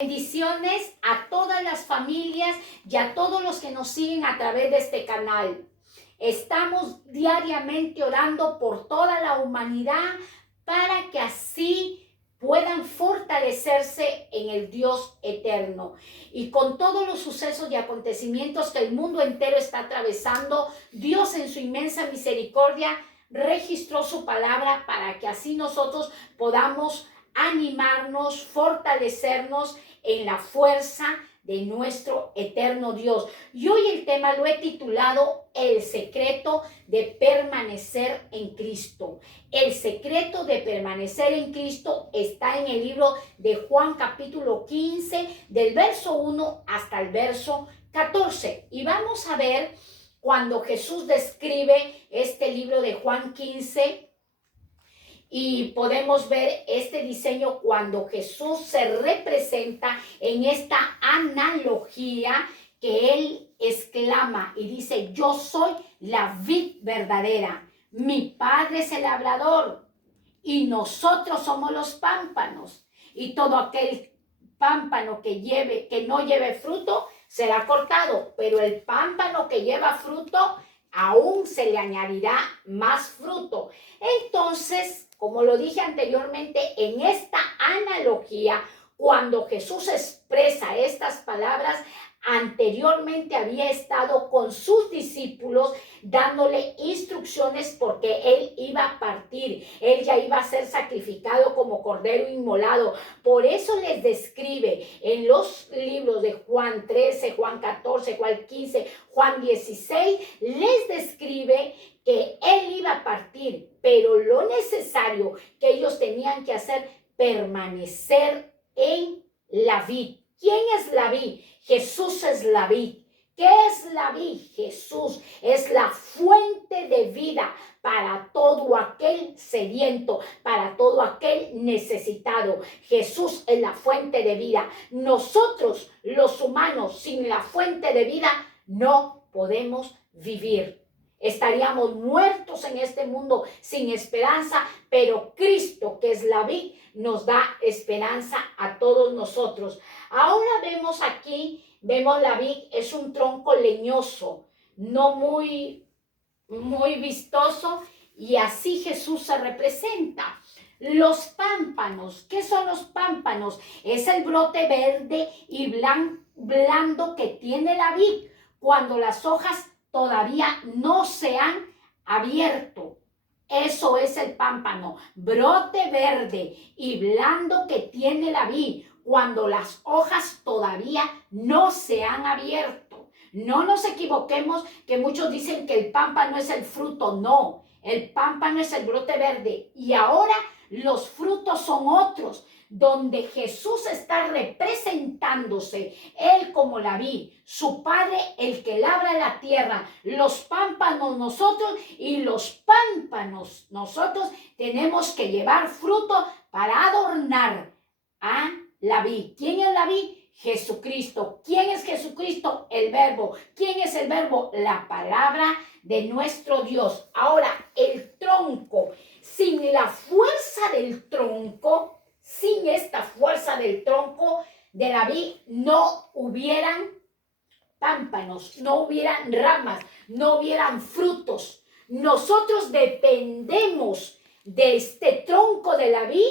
Bendiciones a todas las familias y a todos los que nos siguen a través de este canal. Estamos diariamente orando por toda la humanidad para que así puedan fortalecerse en el Dios eterno. Y con todos los sucesos y acontecimientos que el mundo entero está atravesando, Dios en su inmensa misericordia registró su palabra para que así nosotros podamos animarnos, fortalecernos en la fuerza de nuestro eterno Dios. Y hoy el tema lo he titulado El secreto de permanecer en Cristo. El secreto de permanecer en Cristo está en el libro de Juan capítulo 15, del verso 1 hasta el verso 14. Y vamos a ver cuando Jesús describe este libro de Juan 15, y podemos ver este diseño cuando Jesús se representa en esta analogía que él exclama y dice: yo soy la vid verdadera, mi padre es el labrador y nosotros somos los pámpanos, y todo aquel pámpano que no lleve fruto será cortado, pero el pámpano que lleva fruto aún se le añadirá más fruto. Entonces, como lo dije anteriormente, en esta analogía, cuando Jesús expresa estas palabras, anteriormente había estado con sus discípulos dándole instrucciones porque él iba a partir, él ya iba a ser sacrificado como cordero inmolado. Por eso les describe en los libros de Juan 13, Juan 14, Juan 15, Juan 16, les describe que él iba a partir, pero lo necesario que ellos tenían que hacer, permanecer en la vid. ¿Quién es la vid? Jesús es la vid. ¿Qué es la vid? Jesús es la fuente de vida para todo aquel sediento, para todo aquel necesitado. Jesús es la fuente de vida. Nosotros, los humanos, sin la fuente de vida, no podemos vivir. Estaríamos muertos en este mundo sin esperanza, pero Cristo, que es la vid, nos da esperanza a todos nosotros. Ahora vemos aquí, vemos la vid, es un tronco leñoso, no muy vistoso, y así Jesús se representa. Los pámpanos, ¿qué son los pámpanos? Es el brote verde y blando que tiene la vid cuando las hojas todavía no se han abierto. Eso es el pámpano, brote verde y blando que tiene la vid cuando las hojas todavía no se han abierto. No nos equivoquemos, que muchos dicen que el pámpano es el fruto. No, el pámpano es el brote verde, y ahora los frutos son otros, donde Jesús está representándose, él como la vid, su padre el que labra la tierra, los pámpanos nosotros, y los pámpanos nosotros tenemos que llevar fruto para adornar a la vid. ¿Quién es la vid? Jesucristo. ¿Quién es Jesucristo? El Verbo. ¿Quién es el Verbo? La palabra de nuestro Dios. Ahora, el tronco, sin la fuerza del tronco, sin esta fuerza del tronco de la vid, no hubieran pámpanos, no hubieran ramas, no hubieran frutos. Nosotros dependemos de este tronco de la vid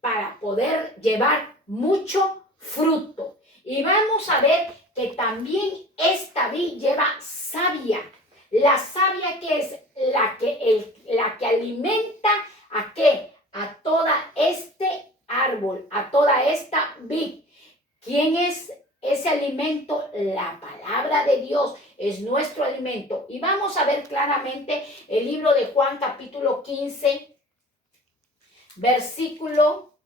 para poder llevar mucho fruto. Y vamos a ver que también esta vid lleva savia. La savia, que es la que alimenta ¿a qué? A toda este árbol, a toda esta vid. ¿Quién es ese alimento? La palabra de Dios es nuestro alimento. Y vamos a ver claramente el libro de Juan capítulo 15, versículo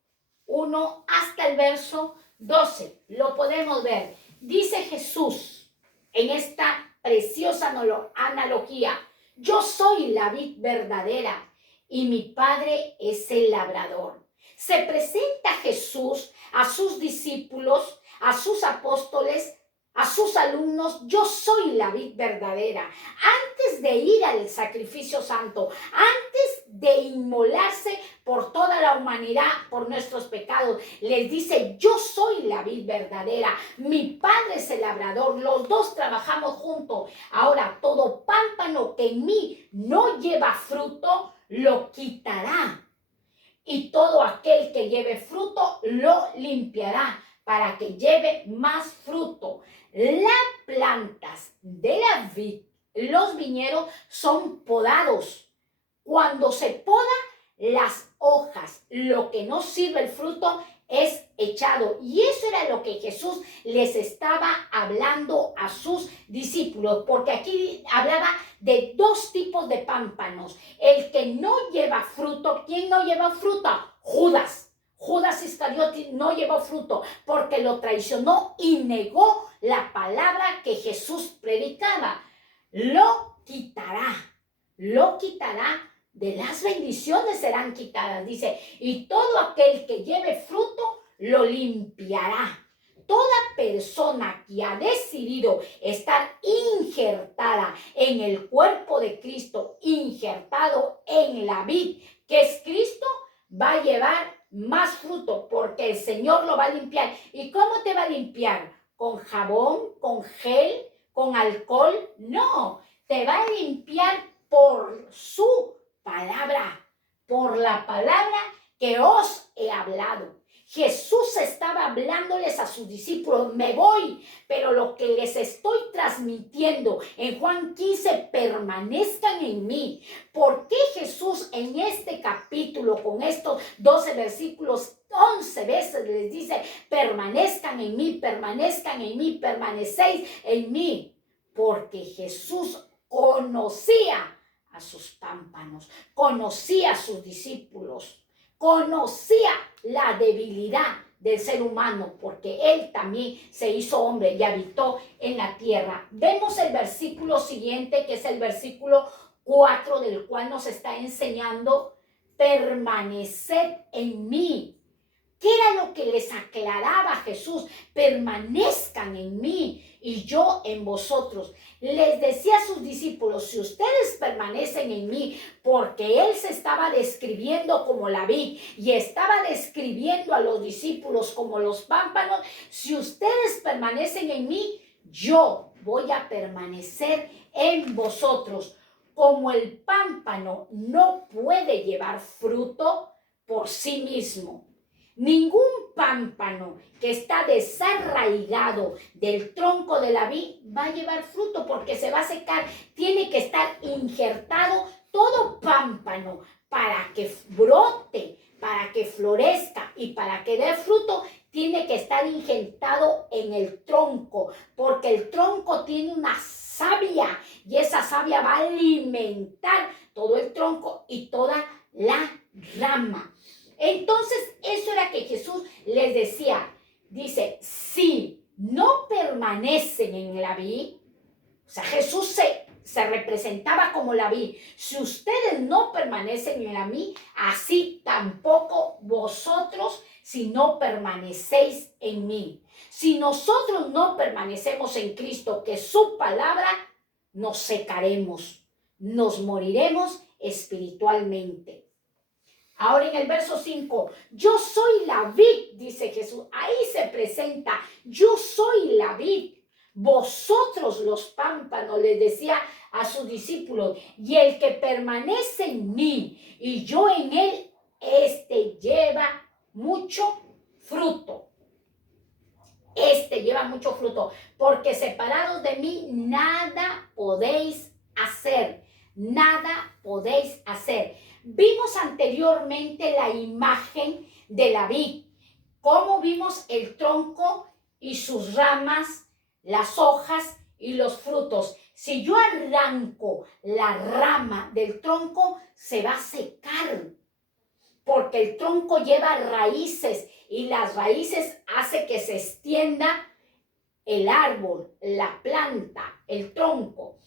1 hasta el verso 12. Lo podemos ver. Dice Jesús en esta preciosa analogía: yo soy la vid verdadera y mi padre es el labrador. Se presenta Jesús a sus discípulos, a sus apóstoles, a sus alumnos: yo soy la vid verdadera. Antes de ir al sacrificio santo, antes de inmolarse por toda la humanidad, por nuestros pecados. Les dice, yo soy la vid verdadera, mi Padre es el labrador, los dos trabajamos juntos. Ahora, todo pámpano que en mí no lleva fruto, lo quitará. Y todo aquel que lleve fruto, lo limpiará para que lleve más fruto. Las plantas de la vid, los viñedos son podados. Cuando se poda las hojas, lo que no sirve el fruto es echado. Y eso era lo que Jesús les estaba hablando a sus discípulos, porque aquí hablaba de dos tipos de pámpanos. El que no lleva fruto. ¿Quién no lleva fruto? Judas. Judas Iscariote no llevó fruto porque lo traicionó y negó la palabra que Jesús predicaba. Lo quitará de las bendiciones serán quitadas, dice, y todo aquel que lleve fruto lo limpiará. Toda persona que ha decidido estar injertada en el cuerpo de Cristo, injertado en la vid que es Cristo, va a llevar más fruto porque el Señor lo va a limpiar. ¿Y cómo te va a limpiar? ¿Con jabón? ¿Con gel? ¿Con alcohol? No, te va a limpiar por su palabra, por la palabra que os he hablado. Jesús estaba hablándoles a sus discípulos, me voy, pero lo que les estoy transmitiendo en Juan 15, permanezcan en mí. ¿Por qué Jesús en este capítulo, con estos 12 versículos, 11 veces les dice, permanezcan en mí, permanecéis en mí? Porque Jesús conocía a sus pámpanos, conocía a sus discípulos, conocía la debilidad del ser humano, porque él también se hizo hombre y habitó en la tierra. Vemos el versículo siguiente, que es el versículo 4, del cual nos está enseñando, permaneced en mí. ¿Qué era lo que les aclaraba Jesús? Permanezcan en mí y yo en vosotros. Les decía a sus discípulos, si ustedes permanecen en mí, porque él se estaba describiendo como la vid y estaba describiendo a los discípulos como los pámpanos, si ustedes permanecen en mí, yo voy a permanecer en vosotros. Como el pámpano no puede llevar fruto por sí mismo, ningún pámpano que está desarraigado del tronco de la vid va a llevar fruto porque se va a secar. Tiene que estar injertado todo pámpano para que brote, para que florezca y para que dé fruto. Tiene que estar injertado en el tronco, porque el tronco tiene una savia y esa savia va a alimentar todo el tronco y toda la rama. Entonces, eso era que Jesús les decía. Dice, si no permanecen en la vid, o sea, Jesús se representaba como la vid. Si ustedes no permanecen en la vid, así tampoco vosotros, si no permanecéis en mí. Si nosotros no permanecemos en Cristo, que es su palabra, nos secaremos, nos moriremos espiritualmente. Ahora en el verso 5, yo soy la vid, dice Jesús. Ahí se presenta, yo soy la vid. Vosotros los pámpanos, les decía a sus discípulos, y el que permanece en mí y yo en él, este lleva mucho fruto. Este lleva mucho fruto, porque separados de mí nada podéis hacer. Nada podéis hacer. Vimos anteriormente la imagen de la vid, cómo vimos el tronco y sus ramas, las hojas y los frutos. Si yo arranco la rama del tronco, se va a secar, porque el tronco lleva raíces y las raíces hacen que se extienda el árbol, la planta, el tronco.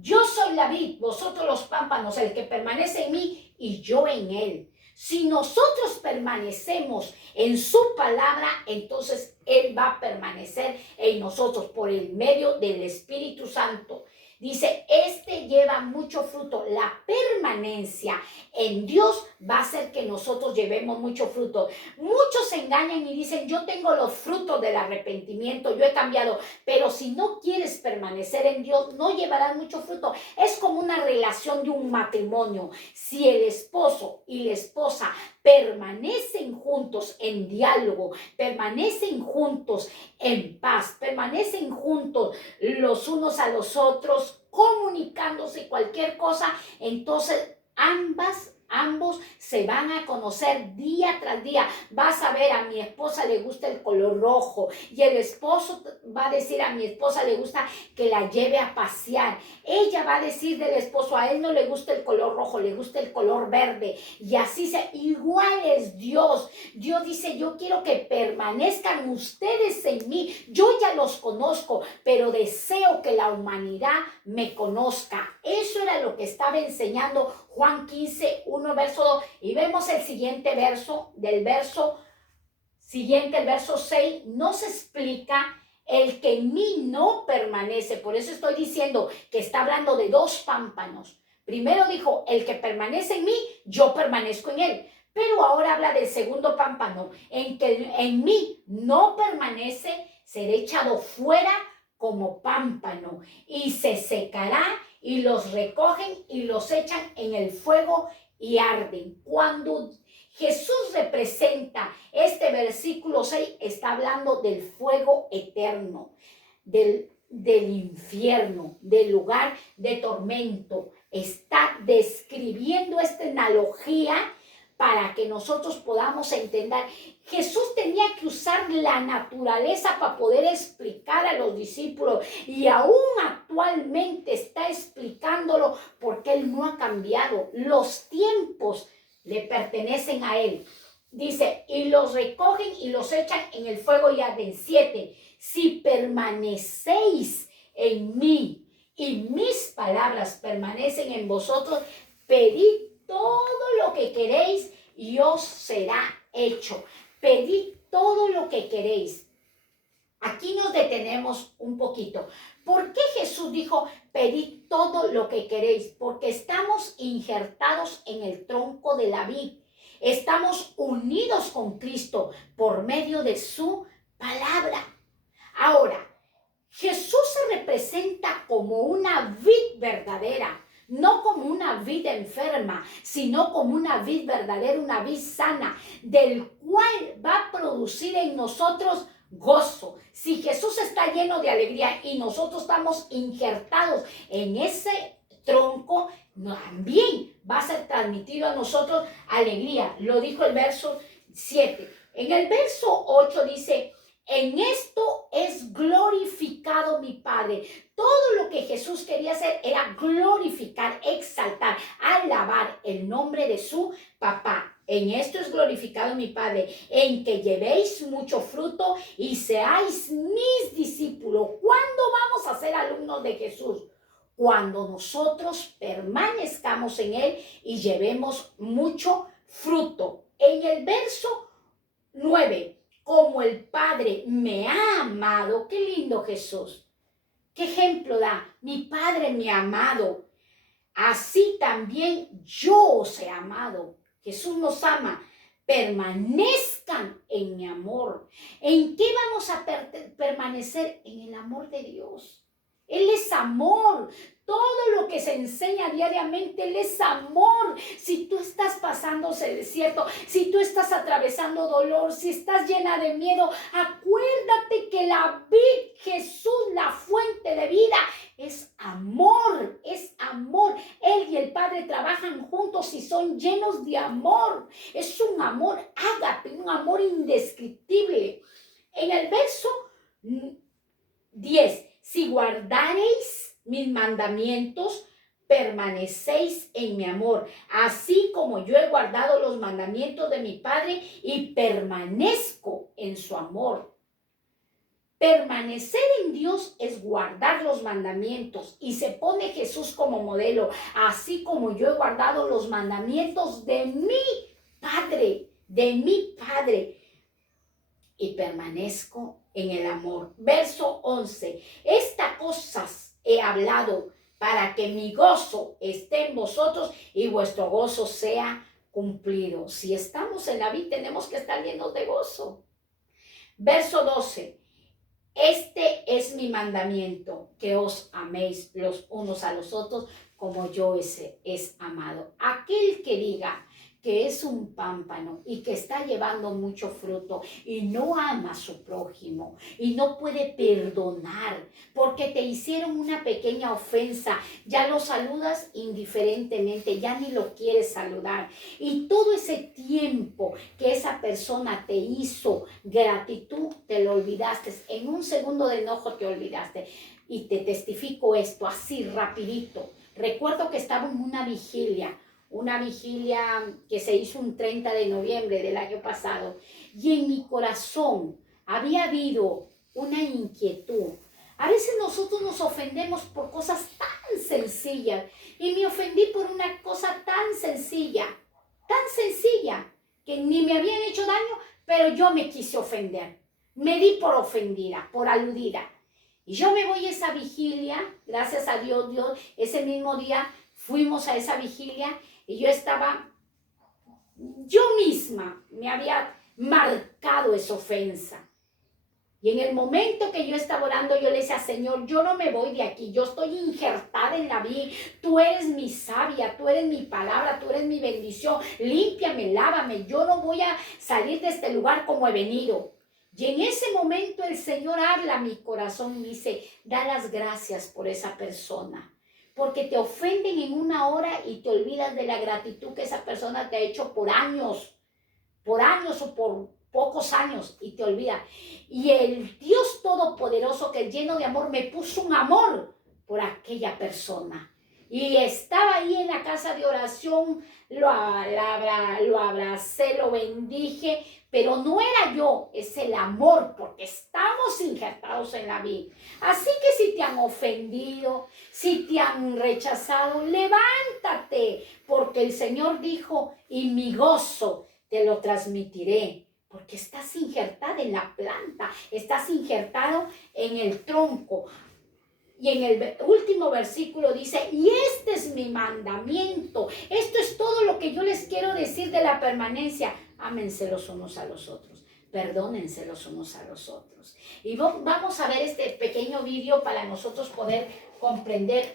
Yo soy la vid, vosotros los pámpanos, el que permanece en mí y yo en él. Si nosotros permanecemos en su palabra, entonces él va a permanecer en nosotros por el medio del Espíritu Santo. Dice, este lleva mucho fruto. La permanencia en Dios va a hacer que nosotros llevemos mucho fruto. Muchos se engañan y dicen, yo tengo los frutos del arrepentimiento, yo he cambiado. Pero si no quieres permanecer en Dios, no llevarás mucho fruto. Es como una relación de un matrimonio. Si el esposo y la esposa permanecen juntos en diálogo, permanecen juntos en paz, permanecen juntos los unos a los otros, comunicándose cualquier cosa, entonces ambos se van a conocer día tras día. Vas a ver, a mi esposa le gusta el color rojo y el esposo va a decir, a mi esposa le gusta que la lleve a pasear. Ella va a decir del esposo, a él no le gusta el color rojo, le gusta el color verde. Y así igual es Dios. Dios dice, yo quiero que permanezcan ustedes en mí. Yo ya los conozco, pero deseo que la humanidad me conozca. Eso era lo que estaba enseñando Juan 15, 1, verso 2. Y vemos el siguiente verso, del verso siguiente, el verso 6, nos explica el que en mí no permanece. Por eso estoy diciendo que está hablando de dos pámpanos. Primero dijo, el que permanece en mí, yo permanezco en él. Pero ahora habla del segundo pámpano, en que en mí no permanece, será echado fuera como pámpano y se secará y los recogen y los echan en el fuego y arden. Cuando Jesús representa este versículo 6, está hablando del fuego eterno, del infierno, del lugar de tormento. Está describiendo esta analogía para que nosotros podamos entender. Jesús tenía que usar la naturaleza para poder explicar a los discípulos y aún actualmente está explicándolo porque Él no ha cambiado. Los tiempos le pertenecen a Él. Dice, y los recogen y los echan en el fuego y arden. 7. Si permanecéis en mí y mis palabras permanecen en vosotros, pedid todo lo que queréis y os será hecho. Pedid todo lo que queréis. Aquí nos detenemos un poquito. ¿Por qué Jesús dijo, pedid todo lo que queréis? Porque estamos injertados en el tronco de la vid. Estamos unidos con Cristo por medio de su palabra. Ahora, Jesús se representa como una vid verdadera. No como una vid enferma, sino como una vid verdadera, una vid sana, del cual va a producir en nosotros gozo. Si Jesús está lleno de alegría y nosotros estamos injertados en ese tronco, también va a ser transmitido a nosotros alegría. Lo dijo el verso 7. En el verso 8 dice, en esto es glorificado mi Padre. Todo lo que Jesús quería hacer era glorificar, exaltar, alabar el nombre de su papá. En esto es glorificado mi Padre, en que llevéis mucho fruto y seáis mis discípulos. ¿Cuándo vamos a ser alumnos de Jesús? Cuando nosotros permanezcamos en Él y llevemos mucho fruto. En el verso 9. Como el Padre me ha amado. Qué lindo Jesús. Qué ejemplo da. Mi Padre me ha amado. Así también yo os he amado. Jesús nos ama. Permanezcan en mi amor. ¿En qué vamos a permanecer? En el amor de Dios. Él es amor. Todo lo que se enseña diariamente, Él es amor. Si tú estás pasando ese desierto, si tú estás atravesando dolor, si estás llena de miedo, acuérdate que la vid, Jesús, la fuente de vida, es amor, es amor. Él y el Padre trabajan juntos y son llenos de amor. Es un amor ágape, un amor indescriptible. En el verso 10, si guardareis mis mandamientos, permanecéis en mi amor, así como yo he guardado los mandamientos de mi Padre y permanezco en su amor. Permanecer en Dios es guardar los mandamientos y se pone Jesús como modelo, así como yo he guardado los mandamientos de mi Padre, y permanezco en el amor. Verso 11, estas cosas he hablado para que mi gozo esté en vosotros y vuestro gozo sea cumplido. Si estamos en la vid, tenemos que estar llenos de gozo. Verso 12. Este es mi mandamiento, que os améis los unos a los otros como yo es amado. Aquel que diga que es un pámpano y que está llevando mucho fruto y no ama a su prójimo y no puede perdonar porque te hicieron una pequeña ofensa, ya lo saludas indiferentemente, ya ni lo quieres saludar. Y todo ese tiempo que esa persona te hizo gratitud, te lo olvidaste. En un segundo de enojo te olvidaste. Y te testifico esto así rapidito. Recuerdo que estaba en una vigilia que se hizo un 30 de noviembre del año pasado, y en mi corazón había habido una inquietud. A veces nosotros nos ofendemos por cosas tan sencillas, y me ofendí por una cosa tan sencilla, que ni me habían hecho daño, pero yo me quise ofender. Me di por ofendida, por aludida. Y yo me voy a esa vigilia, gracias a Dios, ese mismo día fuimos a esa vigilia y yo misma me había marcado esa ofensa. Y en el momento que yo estaba orando, yo le decía, Señor, yo no me voy de aquí, yo estoy injertada en la vida, tú eres mi sabia, tú eres mi palabra, tú eres mi bendición, límpiame, lávame, yo no voy a salir de este lugar como he venido. Y en ese momento el Señor habla a mi corazón y me dice, da las gracias por esa persona, porque te ofenden en una hora y te olvidas de la gratitud que esa persona te ha hecho por años o por pocos años, y te olvida. Y el Dios Todopoderoso, que es lleno de amor, me puso un amor por aquella persona. Y estaba ahí en la casa de oración, lo abracé, lo bendije, pero no era yo, es el amor, porque estamos injertados en la vida. Así que si te han ofendido, si te han rechazado, levántate, porque el Señor dijo, y mi gozo te lo transmitiré, porque estás injertada en la planta, estás injertado en el tronco. Y en el último versículo dice, y este es mi mandamiento. Esto es todo lo que yo les quiero decir de la permanencia. Ámense los unos a los otros. Perdónense los unos a los otros. Y vamos a ver este pequeño vídeo para nosotros poder comprender.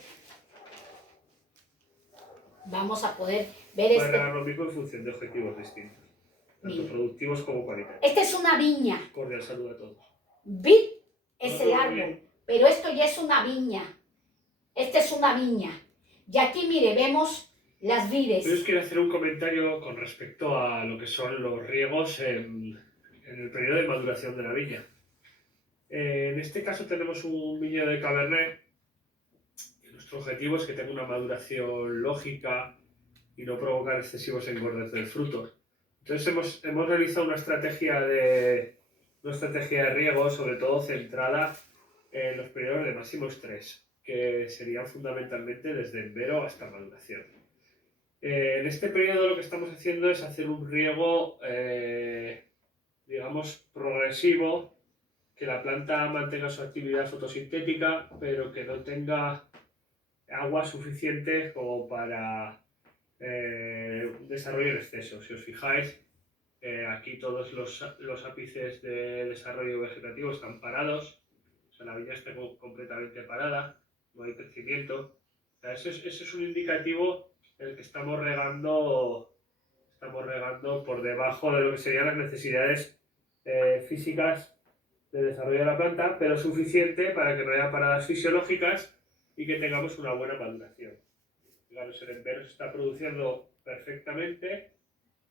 Vamos a poder ver para lo mismo en función de objetivos distintos, tanto productivos como cualitativos. Esta es una viña. Cordial saludo a todos. Vid es el árbol, pero esto ya es una viña. Esta es una viña. Y aquí, mire, vemos las vides. Yo os quiero hacer un comentario con respecto a lo que son los riegos en el periodo de maduración de la viña. En este caso tenemos un viñedo de Cabernet y nuestro objetivo es que tenga una maduración lógica y no provocar excesivos engordes del fruto. Entonces hemos realizado una estrategia de riego, sobre todo centrada en los periodos de máximo estrés, que serían fundamentalmente desde envero hasta maduración. En este periodo lo que estamos haciendo es hacer un riego, digamos, progresivo, que la planta mantenga su actividad fotosintética, pero que no tenga agua suficiente como para un desarrollo en exceso. Si os fijáis, aquí todos los ápices de desarrollo vegetativo están parados, o sea, la viña está completamente parada, no hay crecimiento. O sea, eso es un indicativo en el que estamos regando por debajo de lo que serían las necesidades físicas de desarrollo de la planta, pero suficiente para que no haya paradas fisiológicas y que tengamos una buena maduración. Claro, el envero se está produciendo perfectamente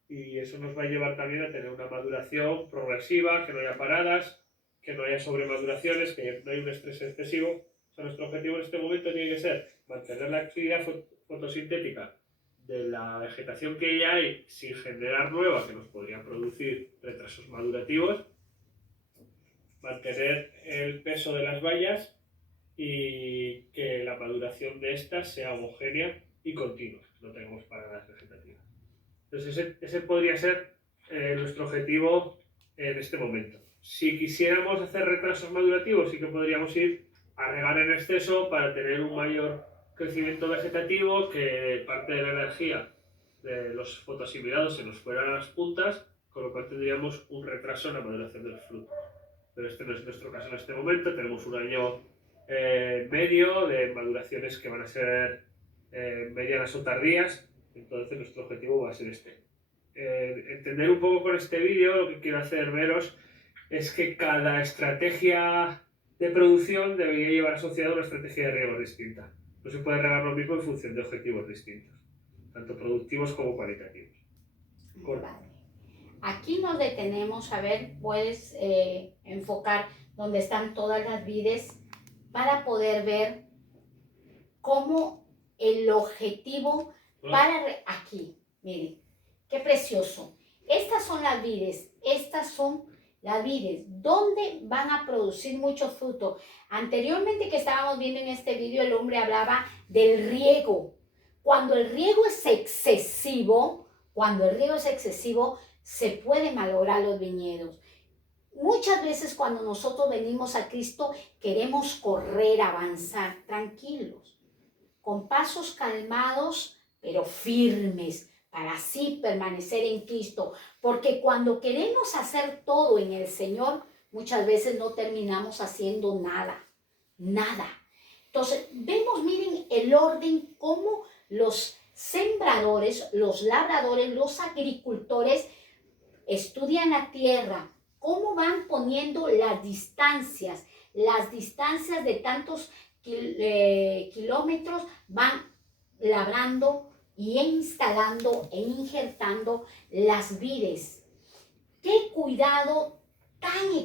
y eso nos va a llevar también a tener una maduración progresiva, que no haya paradas, que no haya sobremaduraciones, que no haya un estrés excesivo. O sea, nuestro objetivo en este momento tiene que ser mantener la actividad fotosintética de la vegetación que ya hay sin generar nueva que nos podría producir retrasos madurativos, mantener el peso de las bayas y que la maduración de estas sea homogénea y continua, no tengamos paradas vegetativas. Entonces ese podría ser nuestro objetivo en este momento. Si quisiéramos hacer retrasos madurativos, sí que podríamos ir a regar en exceso para tener un mayor crecimiento vegetativo, que parte de la energía de los fotosimilados se nos fuera a las puntas, con lo cual tendríamos un retraso en la maduración del fruto. Pero este no es nuestro caso en este momento, tenemos un año medio de maduraciones que van a ser medianas o tardías, entonces nuestro objetivo va a ser este. Entender un poco con este vídeo, lo que quiero hacer veros es que cada estrategia de producción debería llevar asociada una estrategia de riego distinta. No se puede regar lo mismo en función de objetivos distintos, tanto productivos como cualitativos. Vale. Aquí nos detenemos, a ver, puedes enfocar donde están todas las vides para poder ver cómo el objetivo aquí, miren, qué precioso. Estas son las vides, donde van a producir mucho fruto. Anteriormente que estábamos viendo en este vídeo, el hombre hablaba del riego. Cuando el riego es excesivo, se puede malograr los viñedos. Muchas veces cuando nosotros venimos a Cristo queremos correr, avanzar, tranquilos, con pasos calmados pero firmes, para así permanecer en Cristo. Porque cuando queremos hacer todo en el Señor, muchas veces no terminamos haciendo nada. Entonces, vemos, miren el orden, cómo los sembradores, los labradores, los agricultores estudian la tierra, cómo van poniendo las distancias de tantos kilómetros, van labrando y instalando e injertando las vides. ¡Qué cuidado tan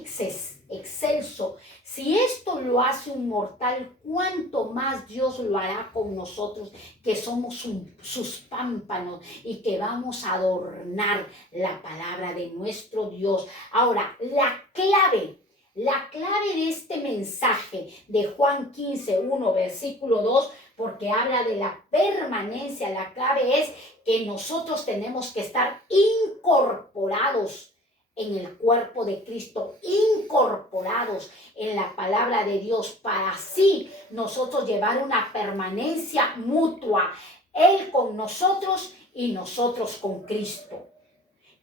excelso! Si esto lo hace un mortal, ¿cuánto más Dios lo hará con nosotros, que somos sus pámpanos y que vamos a adornar la palabra de nuestro Dios? Ahora, la clave de este mensaje de Juan 15, 1, versículo 2, porque habla de la permanencia, la clave es que nosotros tenemos que estar incorporados en el cuerpo de Cristo, incorporados en la palabra de Dios, para así nosotros llevar una permanencia mutua, Él con nosotros y nosotros con Cristo.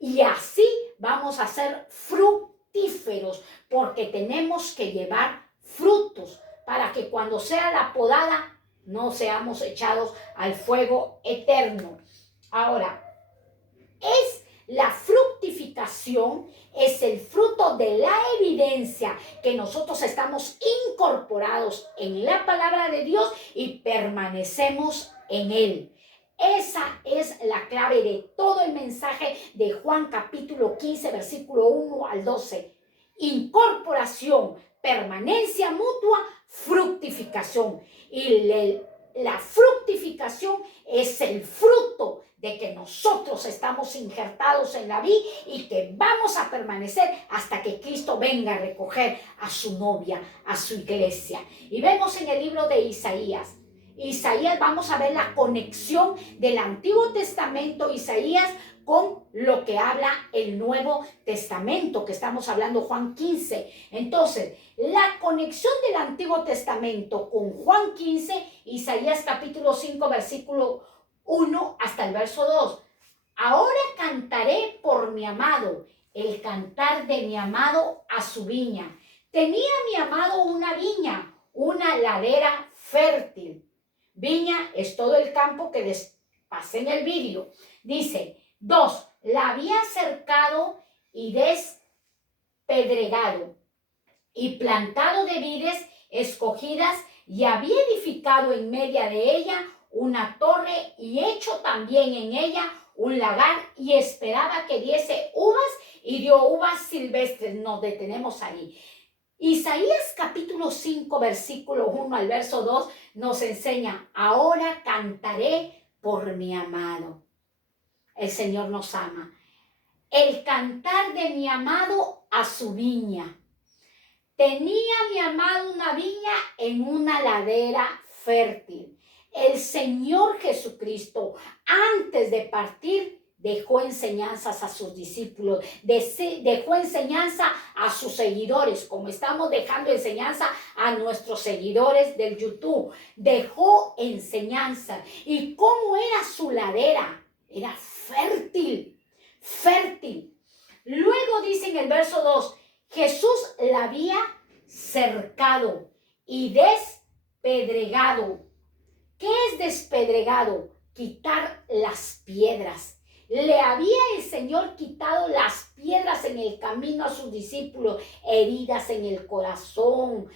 Y así vamos a ser fructíferos, porque tenemos que llevar frutos para que cuando sea la podada no seamos echados al fuego eterno. Ahora, la fructificación es el fruto de la evidencia que nosotros estamos incorporados en la palabra de Dios y permanecemos en Él. Esa es la clave de todo el mensaje de Juan capítulo 15, versículo 1 al 12. Incorporación, permanencia mutua, fructificación. Y la fructificación es el fruto de que nosotros estamos injertados en la vid y que vamos a permanecer hasta que Cristo venga a recoger a su novia, a su iglesia. Y vemos en el libro de Isaías, vamos a ver la conexión del Antiguo Testamento, Isaías, con lo que habla el Nuevo Testamento, que estamos hablando Juan 15. Entonces, la conexión del Antiguo Testamento con Juan 15, Isaías capítulo 5, versículo 1 hasta el verso 2. Ahora cantaré por mi amado, el cantar de mi amado a su viña. Tenía mi amado una viña, una ladera fértil. Viña es todo el campo que les pasé en el vídeo. Dice, 2, la había cercado y despedregado y plantado de vides escogidas, y había edificado en media de ella una torre y hecho también en ella un lagar, y esperaba que diese uvas, y dio uvas silvestres. Nos detenemos ahí. Isaías capítulo 5, versículo 1 al verso 2 nos enseña, ahora cantaré por mi amado. El Señor nos ama. El cantar de mi amado a su viña. Tenía mi amado una viña en una ladera fértil. El Señor Jesucristo, antes de partir dejó enseñanzas a sus discípulos, dejó enseñanza a sus seguidores, como estamos dejando enseñanza a nuestros seguidores del YouTube. Dejó enseñanza. ¿Y cómo era su ladera? Era fértil, fértil. Luego dice en el verso 2, Jesús la había cercado y despedregado. ¿Qué es despedregado? Quitar las piedras. Le había el Señor quitado las piedras en el camino a sus discípulos, heridas en el corazón,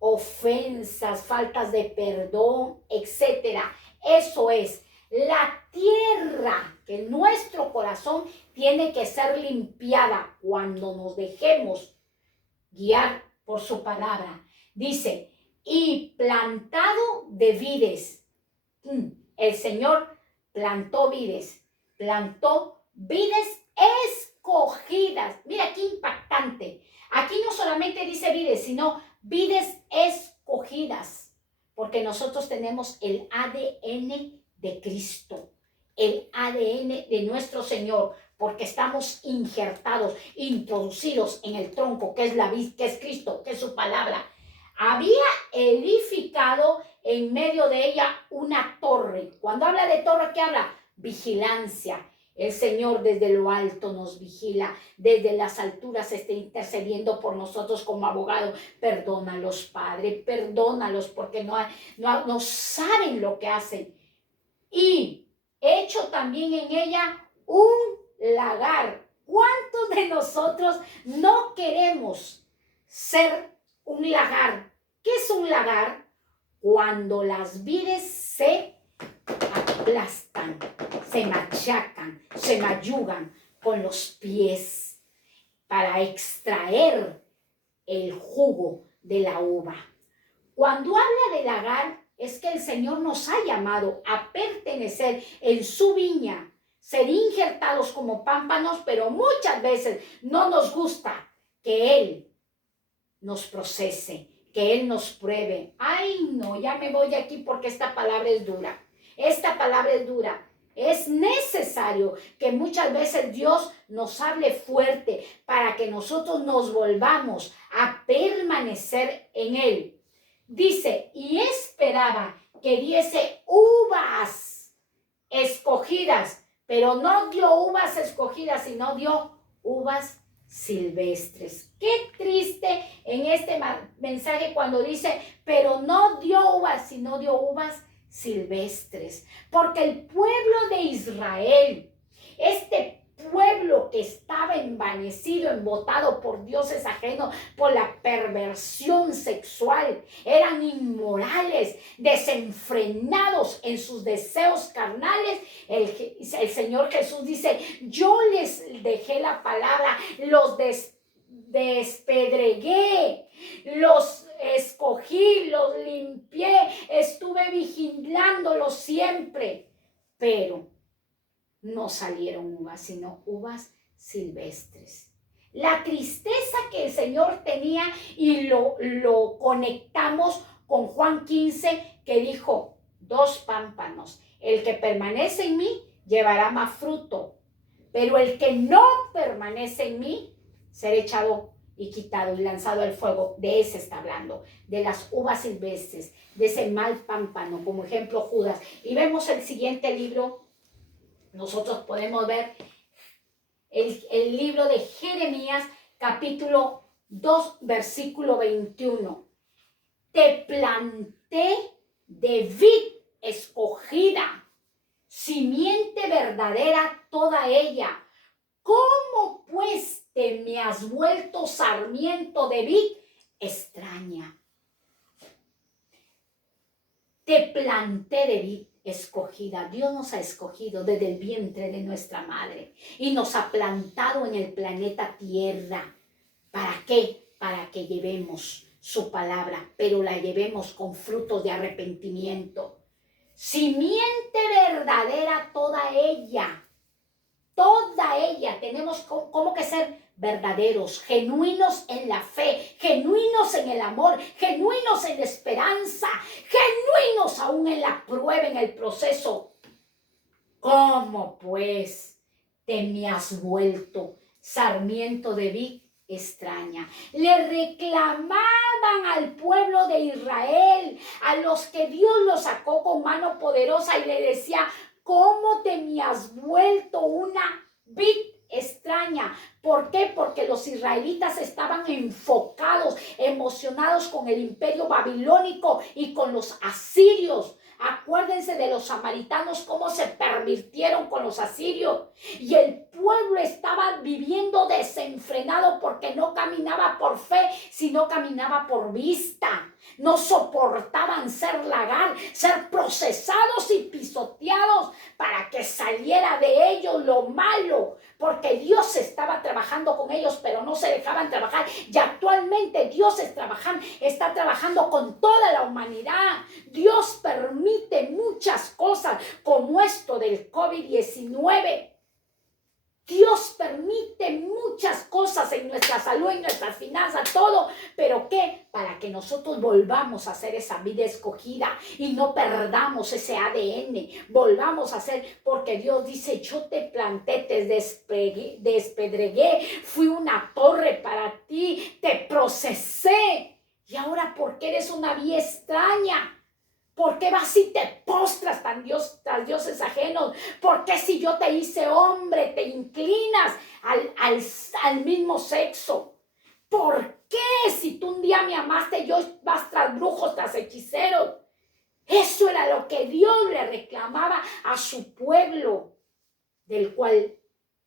ofensas, faltas de perdón, etc. Eso es, la tierra que en nuestro corazón tiene que ser limpiada cuando nos dejemos guiar por su palabra. Dice, y plantado de vides. El Señor plantó vides escogidas. Mira qué impactante. Aquí no solamente dice vides, sino vides escogidas, porque nosotros tenemos el ADN de Cristo, el ADN de nuestro Señor, porque estamos injertados, introducidos en el tronco, que es la vid, que es Cristo, que es su palabra. Había edificado en medio de ella una torre. Cuando habla de torre, ¿qué habla? Vigilancia. El Señor desde lo alto nos vigila, desde las alturas está intercediendo por nosotros como abogado. Perdónalos, Padre, perdónalos porque no saben lo que hacen. Y hecho también en ella un lagar. ¿Cuántos de nosotros no queremos ser un lagar? ¿Qué es un lagar? Cuando las vides se aplastan, se machacan, se mayugan con los pies para extraer el jugo de la uva. Cuando habla de lagar, es que el Señor nos ha llamado a pertenecer en su viña, ser injertados como pámpanos, pero muchas veces no nos gusta que Él nos procese, que Él nos pruebe. Ay, no, ya me voy de aquí porque esta palabra es dura. Esta palabra es dura. Es necesario que muchas veces Dios nos hable fuerte para que nosotros nos volvamos a permanecer en Él. Dice, y esperaba que diese uvas escogidas, pero no dio uvas escogidas, sino dio uvas silvestres. Qué triste en este mensaje cuando dice, pero no dio uvas, sino dio uvas silvestres, porque el pueblo de Israel, este pueblo que estaba envanecido, embotado por dioses ajenos, por la perversión sexual, eran inmorales, desenfrenados en sus deseos carnales. El Señor Jesús dice, yo les dejé la palabra, los despedregué, los escogí, los limpié, estuve vigilándolos siempre, pero no salieron uvas, sino uvas silvestres. La tristeza que el Señor tenía, y lo conectamos con Juan 15, que dijo, 2 pámpanos, el que permanece en mí llevará más fruto, pero el que no permanece en mí será echado y quitado y lanzado al fuego. De ese está hablando, de las uvas silvestres, de ese mal pámpano, como ejemplo Judas. Y vemos el siguiente libro. Nosotros podemos ver el libro de Jeremías, capítulo 2, versículo 21. Te planté de vid escogida, simiente verdadera toda ella. ¿Cómo pues te me has vuelto sarmiento de vid extraña? Te planté de vid escogida. Dios nos ha escogido desde el vientre de nuestra madre y nos ha plantado en el planeta Tierra. ¿Para qué? Para que llevemos su palabra, pero la llevemos con frutos de arrepentimiento. Simiente verdadera toda ella. Toda ella. Tenemos como que ser verdaderos, genuinos en la fe, genuinos en el amor, genuinos en la esperanza, genuinos aún en la prueba, en el proceso. ¿Cómo pues te me has vuelto sarmiento de vid extraña. Le reclamaban al pueblo de Israel, a los que Dios los sacó con mano poderosa, y le decía, ¿cómo te me has vuelto una vid extraña? ¿Por qué? Porque los israelitas estaban enfocados, emocionados con el imperio babilónico y con los asirios. Acuérdense de los samaritanos, cómo se pervirtieron con los asirios. Y el pueblo estaba viviendo desenfrenado porque no caminaba por fe, sino caminaba por vista. No soportaban ser lagar, ser procesados y pisoteados para que saliera de ellos lo malo, porque Dios estaba trabajando con ellos, pero no se dejaban trabajar. Y actualmente Dios está trabajando con toda la humanidad. Dios permite muchas cosas como esto del COVID-19. Dios permite muchas cosas en nuestra salud, en nuestras finanzas, todo. ¿Pero qué? Para que nosotros volvamos a hacer esa vida escogida y no perdamos ese ADN. Volvamos a hacer, porque Dios dice, yo te planté, te despedregué, fui una torre para ti, te procesé. Y ahora, ¿por qué eres una vida extraña? ¿Por qué vas y te postras tras dioses ajenos? ¿Por qué si yo te hice hombre te inclinas al mismo sexo? ¿Por qué si tú un día me amaste yo vas tras brujos, tras hechiceros? Eso era lo que Dios le reclamaba a su pueblo, del cual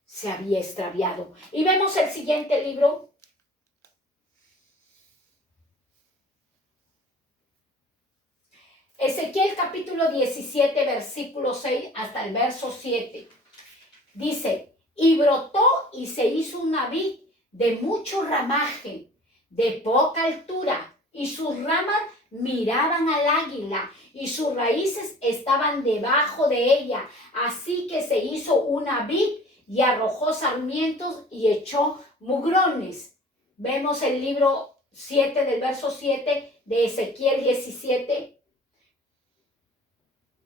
se había extraviado. Y vemos el siguiente libro. Ezequiel capítulo 17, versículo 6 hasta el verso 7. Dice, y brotó y se hizo una vid de mucho ramaje, de poca altura, y sus ramas miraban al águila, y sus raíces estaban debajo de ella. Así que se hizo una vid y arrojó sarmientos y echó mugrones. Vemos el libro 7 del verso 7 de Ezequiel 17.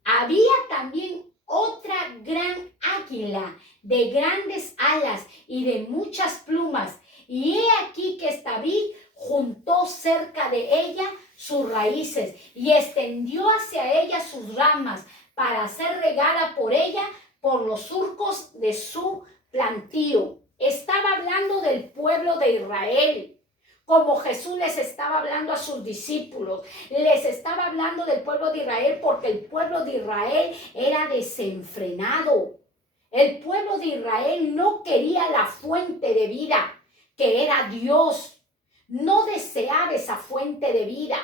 Había también otra gran águila de grandes alas y de muchas plumas, y he aquí que esta vid juntó cerca de ella sus raíces y extendió hacia ella sus ramas para ser regada por ella por los surcos de su plantío. Estaba hablando del pueblo de Israel, como Jesús les estaba hablando a sus discípulos. Les estaba hablando del pueblo de Israel porque el pueblo de Israel era desenfrenado. El pueblo de Israel no quería la fuente de vida, que era Dios. No deseaba esa fuente de vida.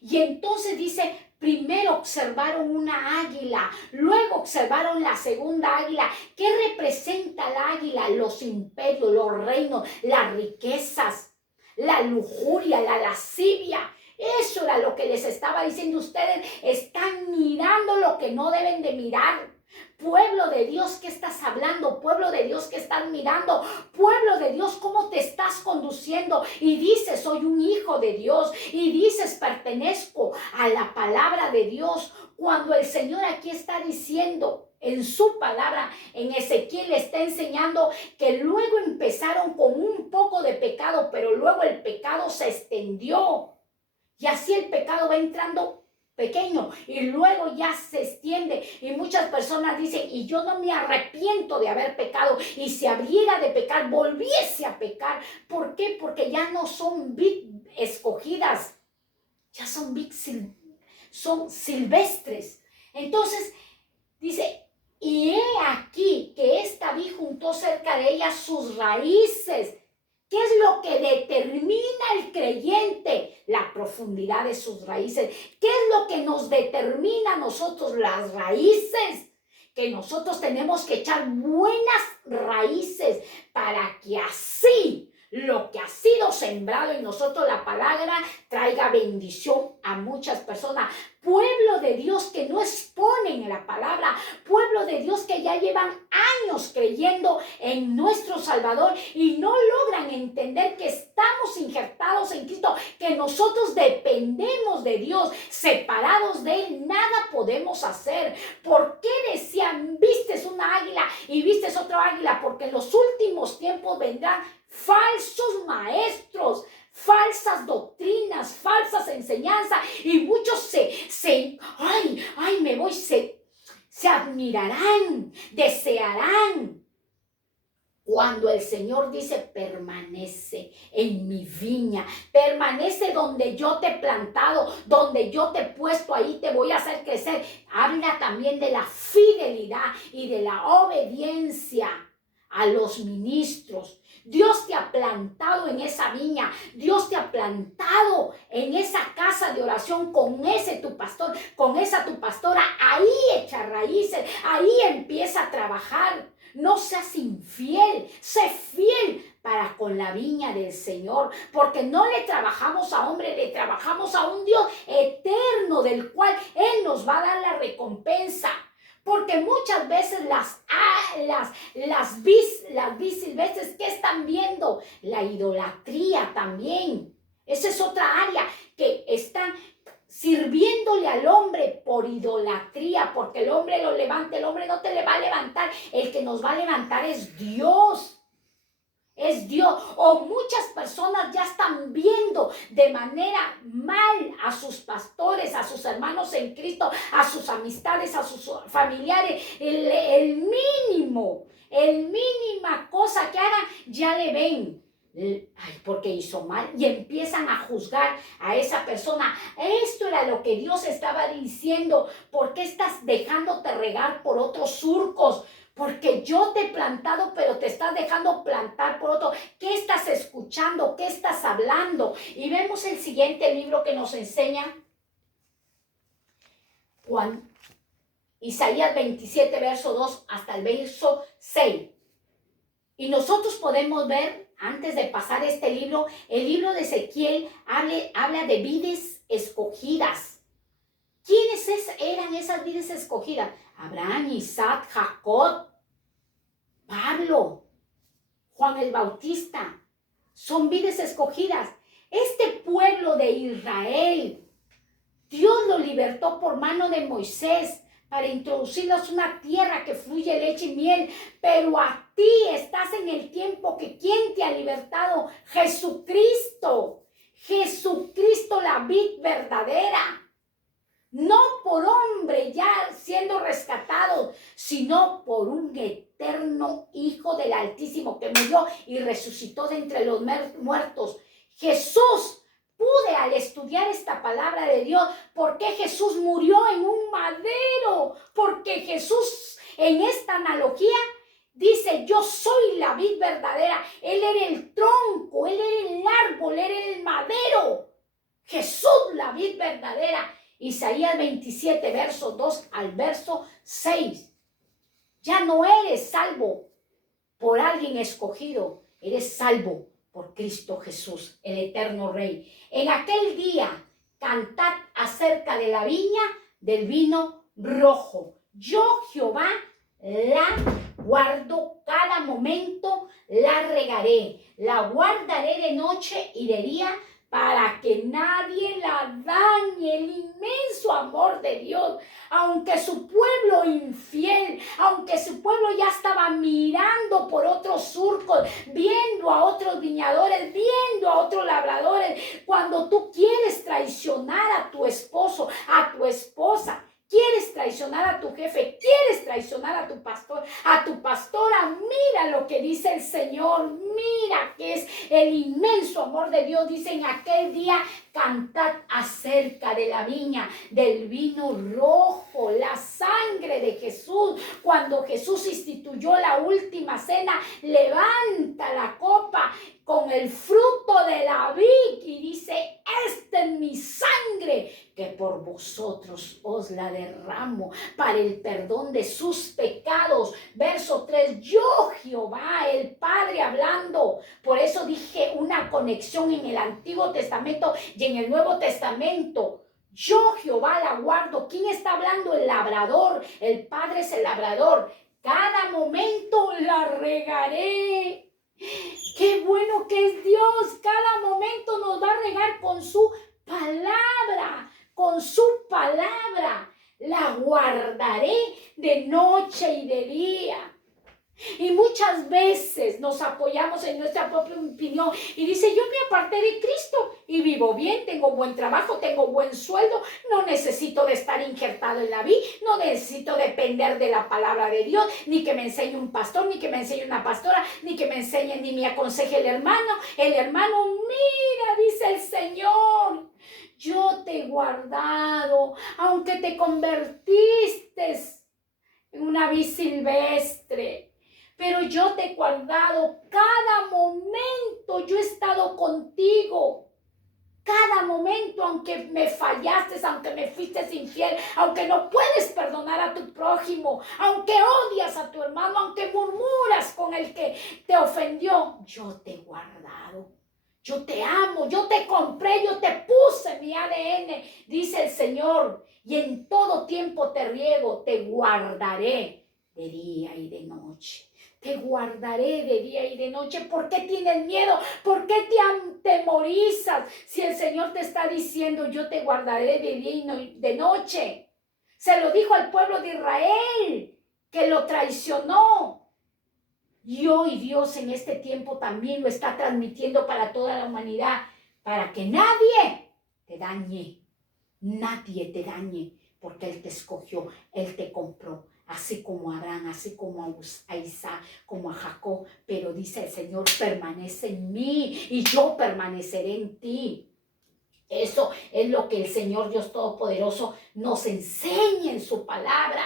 Y entonces dice, primero observaron una águila, luego observaron la segunda águila. ¿Qué representa la águila? Los imperios, los reinos, las riquezas, la lujuria, la lascivia. Eso era lo que les estaba diciendo. Ustedes están mirando lo que no deben de mirar. Pueblo de Dios, ¿qué estás hablando? Pueblo de Dios, ¿qué estás mirando? Pueblo de Dios, ¿cómo te estás conduciendo? Y dices, soy un hijo de Dios. Y dices, pertenezco a la palabra de Dios. Cuando el Señor aquí está diciendo en su palabra, en Ezequiel le está enseñando que luego empezaron con un poco de pecado, pero luego el pecado se extendió. Y así el pecado va entrando pequeño y luego ya se extiende, y muchas personas dicen, y yo no me arrepiento de haber pecado, y si abriera de pecar, volviese a pecar. ¿Por qué? Porque ya no son vid escogidas, ya son vid son silvestres. Entonces dice, y he aquí que esta vid juntó cerca de ella sus raíces. ¿Qué es lo que determina al creyente? La profundidad de sus raíces. ¿Qué es lo que nos determina a nosotros? Las raíces. Que nosotros tenemos que echar buenas raíces para que así lo que ha sido sembrado en nosotros, la palabra, traiga bendición a muchas personas, pueblo de Dios que no exponen en la palabra, pueblo de Dios que ya llevan años creyendo en nuestro Salvador y no logran entender que estamos injertados en Cristo, que nosotros dependemos de Dios, separados de Él, nada podemos hacer. ¿Por qué decían, vistes una águila y vistes otra águila? Porque en los últimos tiempos vendrán falsos maestros, falsas doctrinas, falsas enseñanzas, y muchos se admirarán, desearán. Cuando el Señor dice, permanece en mi viña, permanece donde yo te he plantado, donde yo te he puesto, ahí te voy a hacer crecer. Habla también de la fidelidad y de la obediencia a los ministros. Dios te ha plantado en esa viña, Dios te ha plantado en esa casa de oración con ese tu pastor, con esa tu pastora. Ahí echa raíces, ahí empieza a trabajar. No seas infiel, sé fiel para con la viña del Señor, porque no le trabajamos a hombre, le trabajamos a un Dios eterno del cual Él nos va a dar la recompensa. Porque muchas veces las vis silvestres, ¿qué están viendo? La idolatría también. Esa es otra área que están sirviéndole al hombre por idolatría, porque el hombre lo levanta, el hombre no te le va a levantar, el que nos va a levantar es Dios. Es Dios. O muchas personas ya están viendo de manera mal a sus pastores, a sus hermanos en Cristo, a sus amistades, a sus familiares. El mínima cosa que hagan, ya le ven. Ay, porque hizo mal, y empiezan a juzgar a esa persona. Esto era lo que Dios estaba diciendo. ¿Por qué estás dejándote regar por otros surcos? Porque yo te he plantado, pero te estás dejando plantar por otro. ¿Qué estás escuchando? ¿Qué estás hablando? Y vemos el siguiente libro que nos enseña Isaías 27, verso 2 hasta el verso 6. Y nosotros podemos ver, antes de pasar este libro, el libro de Ezequiel habla de vides escogidas. ¿Quiénes eran esas vides escogidas? Abraham, Isaac, Jacob, Pablo, Juan el Bautista. Son vides escogidas. Este pueblo de Israel, Dios lo libertó por mano de Moisés para introducirlos en una tierra que fluye leche y miel. Pero a ti estás en el tiempo que ¿quién te ha libertado? Jesucristo. Jesucristo, la vid verdadera. No por hombre ya siendo rescatado, sino por un eterno Hijo del Altísimo que murió y resucitó de entre los muertos. Jesús, pude al estudiar esta palabra de Dios, ¿por qué Jesús murió en un madero? Porque Jesús en esta analogía dice, yo soy la vid verdadera. Él era el tronco, Él era el árbol, Él era el madero. Jesús, la vid verdadera. Isaías 27, verso 2 al verso 6. Ya no eres salvo por alguien escogido, eres salvo por Cristo Jesús, el eterno Rey. En aquel día, cantad acerca de la viña del vino rojo. Yo, Jehová, la guardo cada momento, la regaré, la guardaré de noche y de día, para que nadie la dañe. El inmenso amor de Dios, aunque su pueblo infiel, aunque su pueblo ya estaba mirando por otros surcos, viendo a otros viñadores, viendo a otros labradores, cuando tú quieres traicionar a tu esposo, a tu esposa, quieres traicionar a tu jefe, quieres traicionar a tu pastor, a tu pastora, mira lo que dice el Señor, mira que es el inmenso amor de Dios. Dice, en aquel día cantad acerca de la viña, del vino rojo, la sangre de Jesús. Cuando Jesús instituyó la última cena, levanta la copa con el fruto de la vid y dice, esta es mi sangre, que por vosotros os la derramo para el perdón de sus pecados. Verso 3, yo Jehová, el Padre hablando. Por eso dije una conexión en el Antiguo Testamento y en el Nuevo Testamento. Yo Jehová la guardo. ¿Quién está hablando? El labrador. El Padre es el labrador. Cada momento la regaré. Qué bueno que es Dios. Cada momento nos va a regar con su palabra. Con su palabra. La guardaré de noche y de día. Y muchas veces nos apoyamos en nuestra propia opinión y dice, yo me aparté de Cristo y vivo bien, tengo buen trabajo, tengo buen sueldo, no necesito de estar injertado en la vida, no necesito depender de la palabra de Dios, ni que me enseñe un pastor, ni que me enseñe una pastora, ni que me enseñe, ni me aconseje el hermano. El hermano, mira, dice el Señor, yo te he guardado, aunque te convertiste en una vid silvestre. Pero yo te he guardado cada momento, yo he estado contigo. Cada momento, aunque me fallaste, aunque me fuiste infiel, aunque no puedes perdonar a tu prójimo, aunque odias a tu hermano, aunque murmuras con el que te ofendió, yo te he guardado. Yo te amo, yo te compré, yo te puse mi ADN, dice el Señor. Y en todo tiempo te riego, te guardaré de día y de noche. Te guardaré de día y de noche. ¿Por qué tienes miedo? ¿Por qué te atemorizas? Si el Señor te está diciendo, yo te guardaré de día y de noche. Se lo dijo al pueblo de Israel, que lo traicionó. Y hoy Dios en este tiempo también lo está transmitiendo para toda la humanidad, para que nadie te dañe. Nadie te dañe, porque Él te escogió, Él te compró. Así como a Abraham, así como a Isaac, como a Jacob. Pero dice el Señor, permanece en mí y yo permaneceré en ti. Eso es lo que el Señor Dios Todopoderoso nos enseña en su palabra.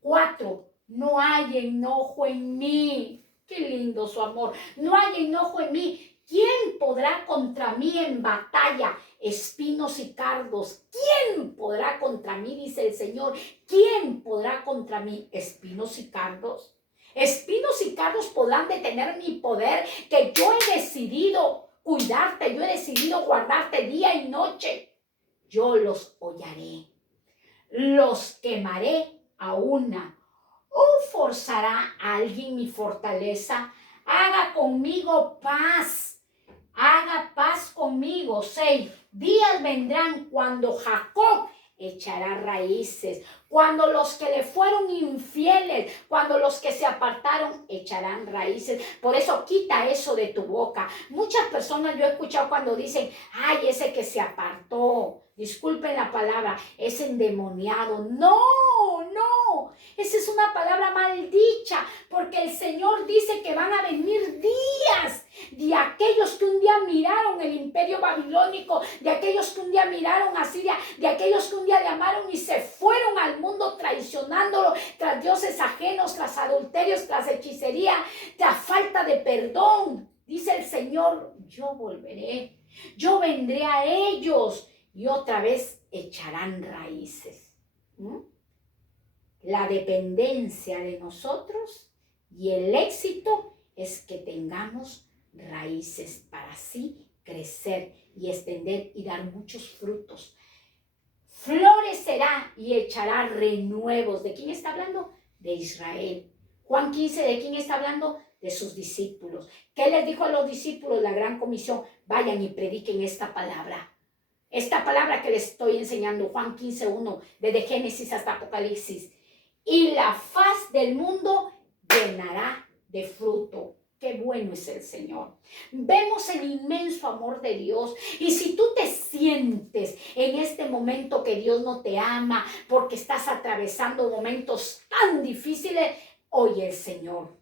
4, no hay enojo en mí. Qué lindo su amor. No hay enojo en mí. ¿Quién podrá contra mí en batalla? Espinos y cardos. ¿Quién podrá contra mí? Dice el Señor. ¿Quién podrá contra mí? Espinos y cardos. Espinos y cardos podrán detener mi poder que yo he decidido cuidarte. Yo he decidido guardarte día y noche. Yo los hollaré. Los quemaré a una. ¿O forzará a alguien mi fortaleza? Haga conmigo paz. Haga paz conmigo. 6 días vendrán cuando Jacob echará raíces, cuando los que le fueron infieles, cuando los que se apartaron echarán raíces. Por eso quita eso de tu boca. Muchas personas yo he escuchado cuando dicen, ay, ese que se apartó, disculpen la palabra, es endemoniado. No, no, esa es una palabra maldicha, porque el Señor dice que van a venir días de aquellos que un día miraron el imperio babilónico, de aquellos que un día miraron a Siria, de aquellos que un día le amaron y se fueron al mundo traicionándolo, tras dioses ajenos, tras adulterios, tras hechicería, tras falta de perdón. Dice el Señor, yo volveré, yo vendré a ellos y otra vez echarán raíces. La dependencia de nosotros y el éxito es que tengamos raíces para así crecer y extender y dar muchos frutos. Florecerá y echará renuevos. ¿De quién está hablando? De Israel. Juan 15, ¿de quién está hablando? De sus discípulos. ¿Qué les dijo a los discípulos? La gran comisión, vayan y prediquen esta palabra. Esta palabra que les estoy enseñando, Juan 15:1, desde Génesis hasta Apocalipsis. Y la faz del mundo llenará de fruto. Qué bueno es el Señor. Vemos el inmenso amor de Dios. Y si tú te sientes en este momento que Dios no te ama porque estás atravesando momentos tan difíciles, hoy el Señor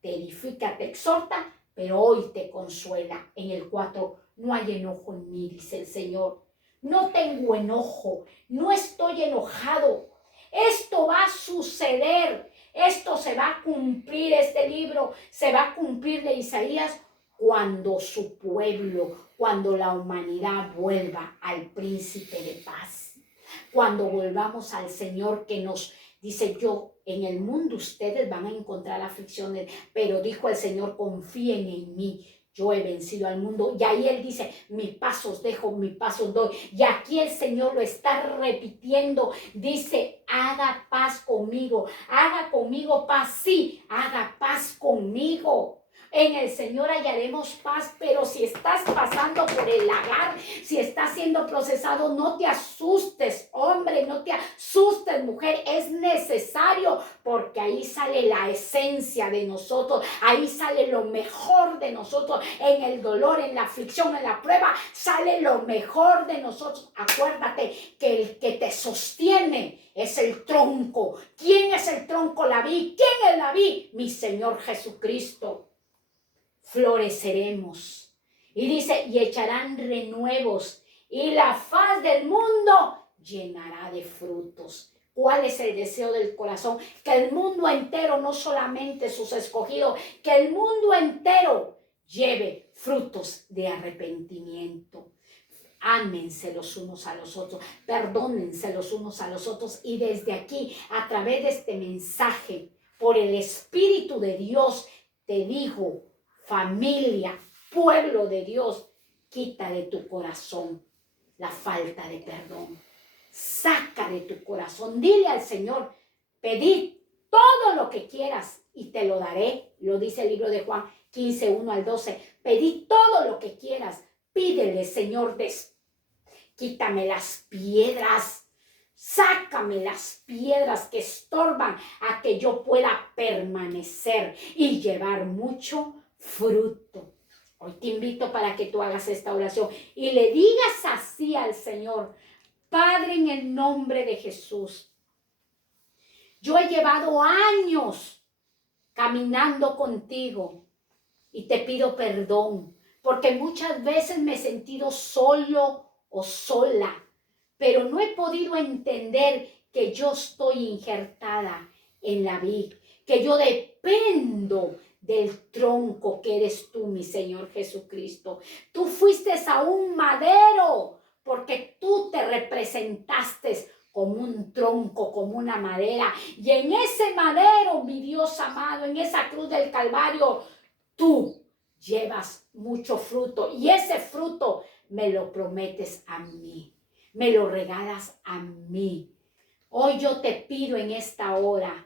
te edifica, te exhorta, pero hoy te consuela. En el 4, no hay enojo en mí, dice el Señor. No tengo enojo, no estoy enojado. Esto va a suceder. Esto se va a cumplir, este libro se va a cumplir de Isaías cuando su pueblo, cuando la humanidad vuelva al príncipe de paz. Cuando volvamos al Señor que nos dice, yo, en el mundo ustedes van a encontrar aflicciones, pero dijo el Señor, confíen en mí. yo he vencido al mundo. Y ahí Él dice, mis pasos dejo, mis pasos doy. Y aquí el Señor lo está repitiendo. Dice, haga paz conmigo paz. Sí, haga paz conmigo. En el Señor hallaremos paz, pero si estás pasando por el lagar, si estás siendo procesado, no te asustes, hombre, no te asustes, mujer, es necesario, porque ahí sale la esencia de nosotros, ahí sale lo mejor de nosotros, en el dolor, en la aflicción, en la prueba, sale lo mejor de nosotros. Acuérdate que el que te sostiene es el tronco. ¿Quién es el tronco? La vid. ¿Quién es la vid? Mi Señor Jesucristo. Floreceremos. Y dice, y echarán renuevos, y la faz del mundo llenará de frutos. ¿Cuál es el deseo del corazón? Que el mundo entero, no solamente sus escogidos, que el mundo entero lleve frutos de arrepentimiento. Ámense los unos a los otros, perdónense los unos a los otros. Y desde aquí, a través de este mensaje, por el Espíritu de Dios, te digo, familia, pueblo de Dios, quita de tu corazón la falta de perdón. Saca de tu corazón. Dile al Señor, pedid todo lo que quieras y te lo daré. Lo dice el libro de Juan 15, 1 al 12. Pedid todo lo que quieras. Pídele, Señor, quítame las piedras. Sácame las piedras que estorban a que yo pueda permanecer y llevar mucho fruto. Hoy te invito para que tú hagas esta oración y le digas así al Señor: Padre, en el nombre de Jesús, yo he llevado años caminando contigo y te pido perdón porque muchas veces me he sentido solo o sola, pero no he podido entender que yo estoy injertada en la vid, que yo dependo del tronco que eres tú, mi Señor Jesucristo. Tú fuiste a un madero porque tú te representaste como un tronco, como una madera. Y en ese madero, mi Dios amado, en esa cruz del Calvario, tú llevas mucho fruto. Y ese fruto me lo prometes a mí, me lo regalas a mí. Hoy yo te pido en esta hora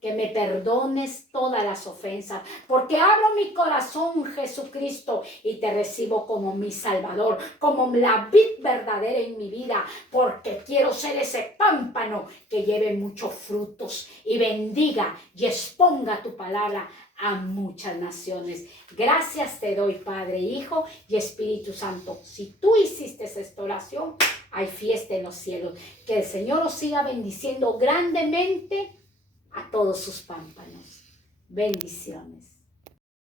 que me perdones todas las ofensas, porque abro mi corazón, Jesucristo, y te recibo como mi Salvador, como la vid verdadera en mi vida, porque quiero ser ese pámpano que lleve muchos frutos y bendiga y exponga tu palabra a muchas naciones. Gracias te doy, Padre, Hijo y Espíritu Santo. Si tú hiciste esta oración, hay fiesta en los cielos. Que el Señor os siga bendiciendo grandemente a todos sus pámpanos. Bendiciones.